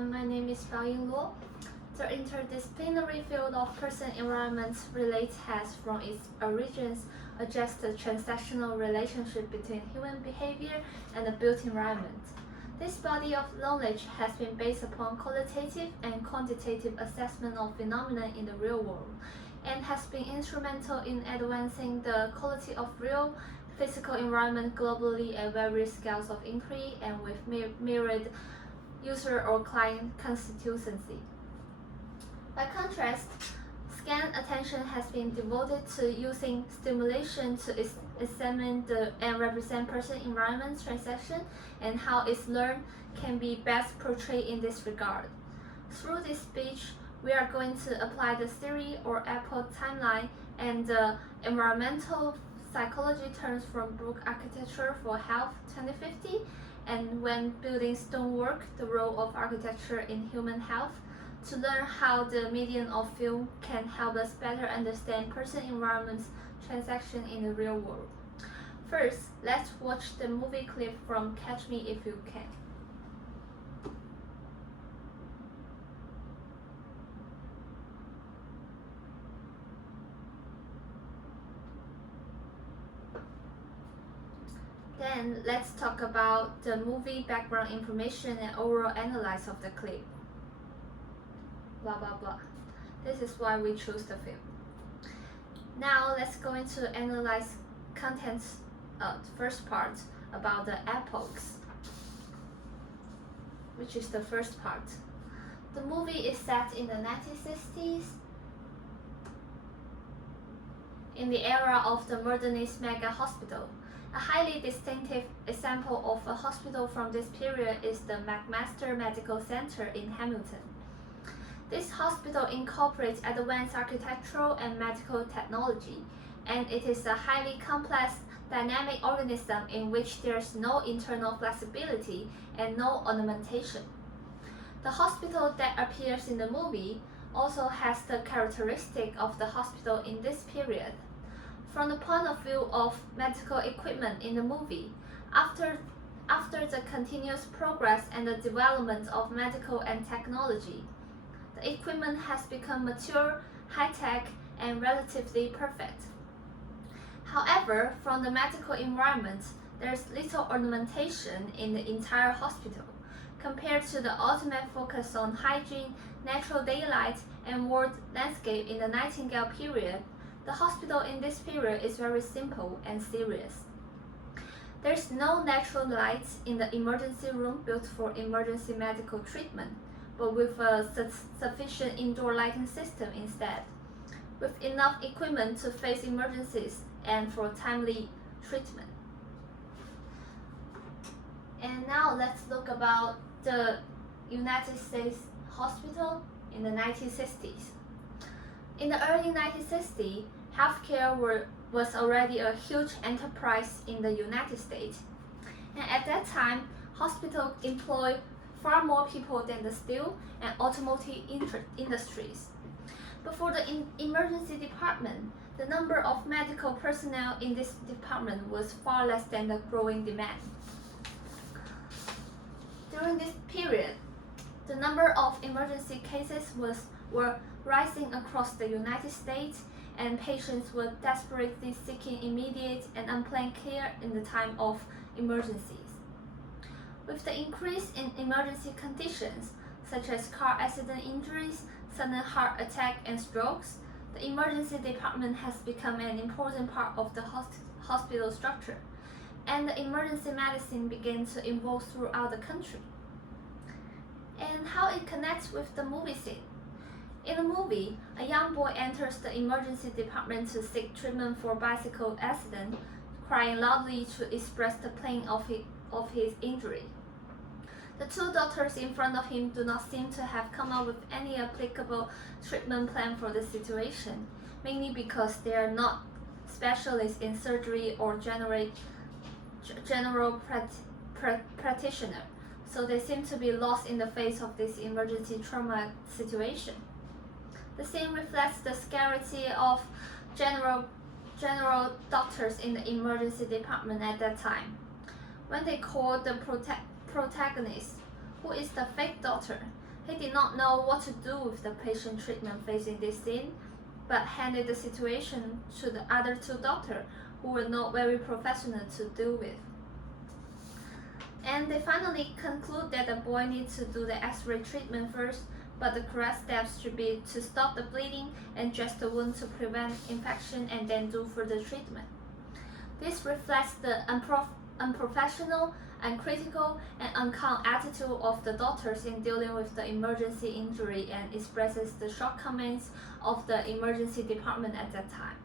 everyone, my name is Baoying. The interdisciplinary field of person-environment relates has, from its origins, addressed the transactional relationship between human behavior and the built environment. This body of knowledge has been based upon qualitative and quantitative assessment of phenomena in the real world, and has been instrumental in advancing the quality of real physical environment globally at various scales of inquiry and with myriad user or client constituency. By contrast, scan attention has been devoted to using stimulation to examine and represent person-environment transaction and how its learned can be best portrayed in this regard. Through this speech, we are going to apply the theory or Apple timeline and the environmental psychology terms from book Architecture for Health 2050 and When Building Stonework, the Role of Architecture in Human Health, to learn how the medium of film can help us better understand person-environment transaction in the real world. First, let's watch the movie clip from Catch Me If You Can. Then let's talk about the movie background information and overall analysis of the clip. Blah blah blah. This is why we choose the film. Now let's go into analyze contents. First part about the epochs, which is the first part. The movie is set in the 1960s, in the era of the modernist mega hospital. A highly distinctive example of a hospital from this period is the McMaster Medical Center in Hamilton. This hospital incorporates advanced architectural and medical technology, and it is a highly complex, dynamic organism in which there is no internal flexibility and no ornamentation. The hospital that appears in the movie also has the characteristic of the hospital in this period. From the point of view of medical equipment in the movie, after the continuous progress and the development of medical and technology, the equipment has become mature, high-tech, and relatively perfect. However, from the medical environment, there is little ornamentation in the entire hospital, compared to the ultimate focus on hygiene, natural daylight, and world landscape in the Nightingale period. The hospital in this period is very simple and serious. There is no natural light in the emergency room built for emergency medical treatment, but with a sufficient indoor lighting system instead, with enough equipment to face emergencies and for timely treatment. And now let's look about the United States hospital in the 1960s. In the early 1960s, healthcare was already a huge enterprise in the United States. And at that time, hospitals employed far more people than the steel and automotive industries. But for the emergency department, the number of medical personnel in this department was far less than the growing demand. During this period, the number of emergency cases were rising across the United States, and patients were desperately seeking immediate and unplanned care in the time of emergencies. With the increase in emergency conditions, such as car accident injuries, sudden heart attack, and strokes, the emergency department has become an important part of the hospital structure, and the emergency medicine began to evolve throughout the country. And how it connects with the movie scene. In the movie, a young boy enters the emergency department to seek treatment for a bicycle accident, crying loudly to express the pain of his injury. The two doctors in front of him do not seem to have come up with any applicable treatment plan for the situation, mainly because they are not specialists in surgery or general practitioner, so they seem to be lost in the face of this emergency trauma situation. The scene reflects the scarcity of general doctors in the emergency department at that time. When they called the protagonist, who is the fake doctor, He did not know what to do with the patient treatment facing this scene, but handed the situation to the other two doctors who were not very professional to deal with. And they finally conclude that the boy needs to do the X-ray treatment first, but the correct steps should be to stop the bleeding and dress the wound to prevent infection and then do further treatment. This reflects the unprofessional, uncritical, and unkind attitude of the doctors in dealing with the emergency injury and expresses the shortcomings of the emergency department at that time.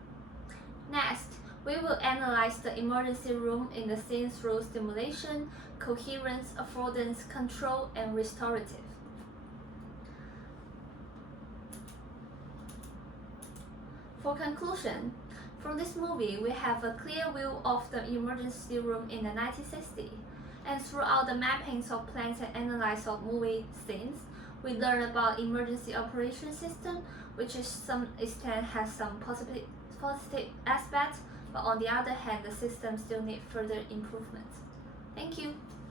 Next, we will analyze the emergency room in the scene through stimulation, coherence, affordance, control, and restorative. For conclusion, from this movie, we have a clear view of the emergency room in the 1960s, and throughout the mappings of plans and analysis of movie scenes, we learn about emergency operation system, which to some extent has some positive aspects, but on the other hand, the system still needs further improvement. Thank you.